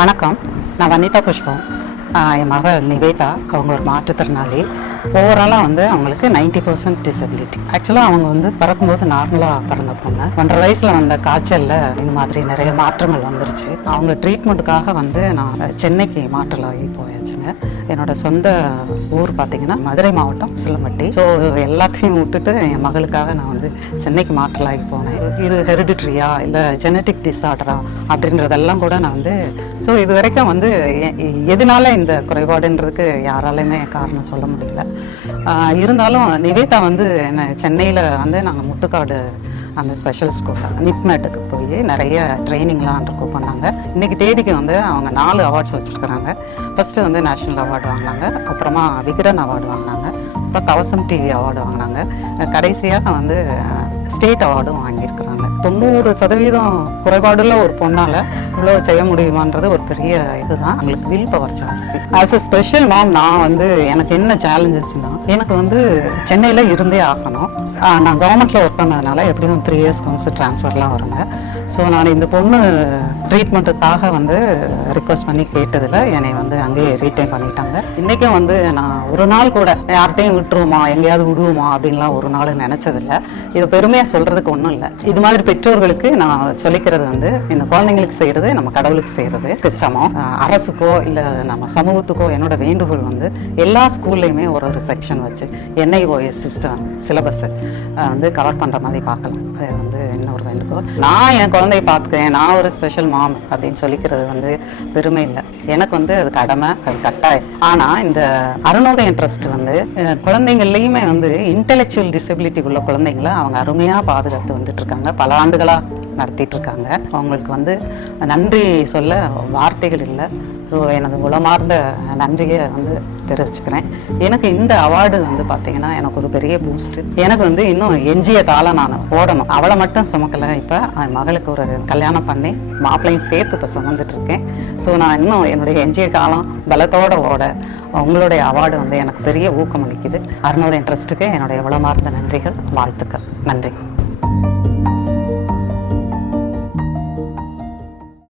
வணக்கம், நான் வனிதா புஷ்பம். என் மகள் நிவேதா, அவங்க ஒரு மாற்றுத்திறனாளி. ஓவராலாக அவங்களுக்கு 90% டிசபிலிட்டி. ஆக்சுவலாக அவங்க பிறக்கும்போது நார்மலாக பிறந்த பொண்ணு. 1.5 வயசில் வந்த காய்ச்சலில் இந்த மாதிரி நிறைய மாற்றங்கள் வந்துருச்சு. அவங்க ட்ரீட்மெண்ட்டுக்காக நான் சென்னைக்கு மாற்றலாகி போயாச்சுங்க. என்னோட சொந்த ஊர் பார்த்திங்கன்னா மதுரை மாவட்டம் சிலம்பட்டி. ஸோ எல்லாத்தையும் விட்டுட்டு என் மகளுக்காக நான் சென்னைக்கு மாற்றலாகி போனேன். இது ஹெரிடிட்ரியா இல்லை ஜெனட்டிக் டிஸார்டரா அப்படின்றதெல்லாம் கூட நான் ஸோ இது வரைக்கும் எதனால இந்த குறைபாடுன்றதுக்கு யாராலையுமே காரணம் சொல்ல முடியல. இருந்தாலும் நிவேதா என்ன சென்னையில் நாங்கள் முட்டுக்காடு அந்த ஸ்பெஷல் ஸ்கூலில் நிப்மேட்டுக்கு போய் நிறைய ட்ரைனிங்லாம் பண்ணாங்க. இன்றைக்கி தேதிக்கு அவங்க 4 அவார்ட்ஸ் வச்சுருக்குறாங்க. ஃபஸ்ட்டு நேஷ்னல் அவார்டு வாங்கினாங்க, அப்புறமா விகடன் அவார்டு வாங்கினாங்க, அப்புறம் கவசம் டிவி அவார்டு வாங்கினாங்க, கடைசியாக ஸ்டேட் அவார்டும் வாங்கியிருக்கிறாங்க. 90% குறைபாடுள்ள ஒரு பொண்ணால் இவ்வளோ செய்ய முடியுமான்றது ஒரு பெரிய இதுதான். அவங்களுக்கு வில் பவர் ஜாஸ்தி. ஆஸ் அ ஸ்பெஷல் மேம் நான் எனக்கு என்ன சேலஞ்சஸ்னால், எனக்கு சென்னையில் இருந்தே ஆகணும். நான் கவர்மெண்ட்டில் ஒர்க் பண்ணதுனால எப்படியும் 3 இயர்ஸ்க்கு ஒன்ஸ் ட்ரான்ஸ்ஃபர்லாம் வருங்க. ஸோ நான் இந்த பொண்ணு ட்ரீட்மெண்ட்டுக்காக ரிக்வஸ்ட் பண்ணி கேட்டதில் என்னை அங்கேயே ரீட்டைன் பண்ணிட்டாங்க. இன்றைக்கும் நான் ஒரு நாள் கூட யார்கிட்டையும் விட்டுருவோமா, எங்கேயாவது விடுவோமா அப்படின்லாம் ஒரு நாள் நினச்சதில்லை. இது பெருமையாக சொல்கிறதுக்கு ஒன்றும் இல்லை. இது மாதிரி பெற்றோர்களுக்கு நான் சொல்லிக்கிறது இந்த குழந்தைங்களுக்கு செய்கிறது நம்ம கடவுளுக்கு செய்கிறது சமம். அரசுக்கோ இல்லை நம்ம சமூகத்துக்கோ என்னோட வேண்டுகோள் எல்லா ஸ்கூல்லையுமே ஒரு செக்ஷன் வச்சு NIOS சிஸ்டம் சிலபஸை கவர் பண்ணுற மாதிரி பார்க்கலாம். அது இன்னொரு வேண்டுகோள். நான் என் குழந்தைய பார்த்துக்கிறேன், நான் ஒரு ஸ்பெஷல் மாம் அப்படின்னு சொல்லிக்கிறது பெருமை இல்லை. எனக்கு அது கடமை, அது கட்டாயம். ஆனால் இந்த அருணோதயம் ட்ரஸ்ட் குழந்தைங்கள்லையுமே இன்டெலெக்சுவல் டிசபிலிட்டி உள்ள குழந்தைங்களை அவங்க அருமையாக பாதுகாத்து வந்துட்டு இருக்காங்க. பல ஆண்டுகளாக நடத்திட்டு இருக்காங்க. அவங்களுக்கு நன்றி சொல்ல வார்த்தைகள் இல்லை. ஸோ எனது உளமார்ந்த நன்றியை தெரிவிச்சுக்கிறேன். எனக்கு இந்த அவார்டு பார்த்தீங்கன்னா எனக்கு ஒரு பெரிய பூஸ்ட்டு. எனக்கு இன்னும் எஞ்சிய காலம் நான் ஓடணும். அவளை மட்டும் சுமக்கலை. இப்போ மகளுக்கு ஒரு கல்யாணம் பண்ணி மாப்பிள்ளையும் சேர்த்து இப்போ சுமந்துட்டு இருக்கேன். ஸோ நான் இன்னும் என்னுடைய எஞ்சிய காலம் பலத்தோட ஓட உங்களுடைய அவார்டு எனக்கு பெரிய ஊக்கம் அளிக்குது. அருணோதயம் ட்ரஸ்ட்டுக்கு என்னுடைய உளமார்ந்த நன்றிகள், வாழ்த்துக்கள். நன்றி.